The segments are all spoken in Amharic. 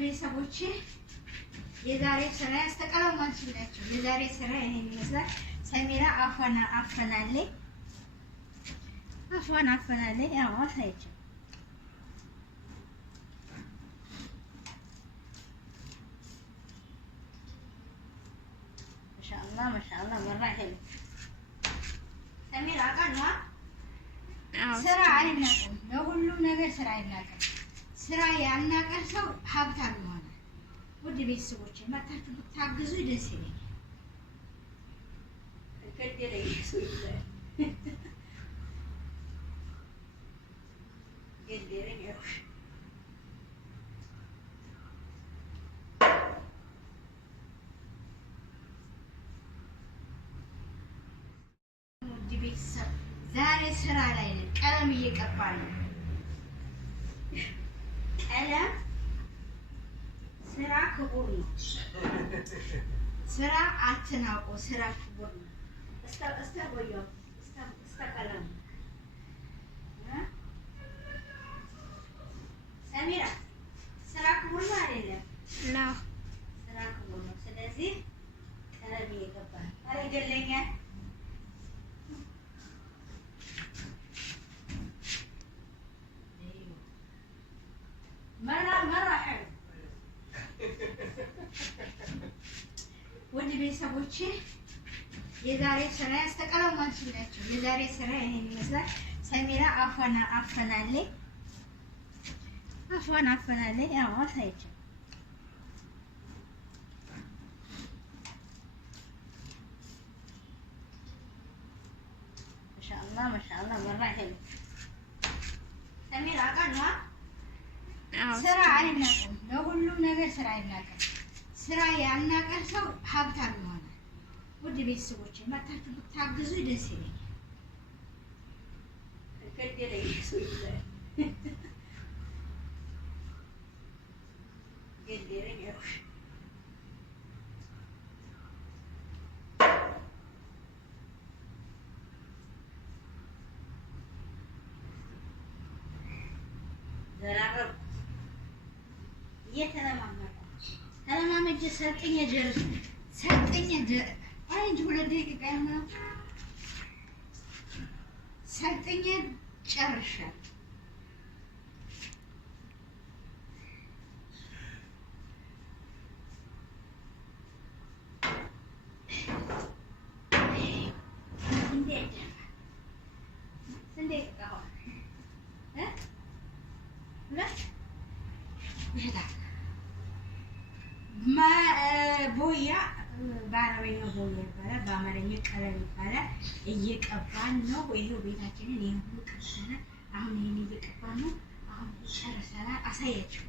ቤተሰቦቼ የዛሬ ስራ ያስተቀለማችሁላችሁ። የዛሬ ስራ ይሄን ይመስላል። ሰሚራ አፏን አፈናለች። ያው አሳይቼ ማሻአላህ ወራ ሄሎ ሰሚራ አቃና ስራ አይናቅም። ለሁሉም ነገር ስራ አይናቅም። ስራ ያልናቀ ሰው ሀብታም ይሆናል። ውድ ቤተሰቦቼ መታችሁ ብታግዙ ደስ ይለኛል። ውድ ቤተሰብ ዛሬ ስራ ላይ ነን። ቀለም እየቀባን ነው። ቀለም ስራ ክቡር ነው። ስራ አትናቁ። ስራ ክቡር ነው። ቀለም ሰሚራ ስራ ክቡር ነው አይደለም? ስራ ክቡር ነው። ስለዚህ ቀለም እየቀባን አይደለኛል። ውድ ቤተሰቦቼ የዛሬ ስራ ያስተቀለማችሁላችሁ። የዛሬ ስራ ይሄን ይመስላል። ሰሚራ አፏን አፈናለች። ያው አሳይቼ ማሻአላህ ወራ ሄሎ ሰሚራ አቃና ስራ አይናቅም። ለሁሉም ነገር ስራ አይናቅም። ስራ ያልናቀ ሰው ሀብታም ይሆናል። ውድ ቤተሰቦቼ መታችሁ ብታግዙ ደስ ይለኛል። ተለማመጄ ሰልጥኜ አንድ 2 ደቂቃ ነው ሰልጥኜ ጨርሻለሁ። ቦያ በአረበኛ ቦያ ይባላል፣ በአማርኛ ቀለም ይባላል። እየቀባን ነው። ይሄው ቤታችንን ይሄን ሁሉ ቀርሰናል። አሁን ይሄን እየቀባን ነው። አሁን ጨርሰናል። አሳያችሁ።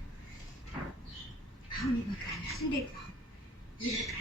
አሁን ይበቃናል። እንዴት ይበቃል?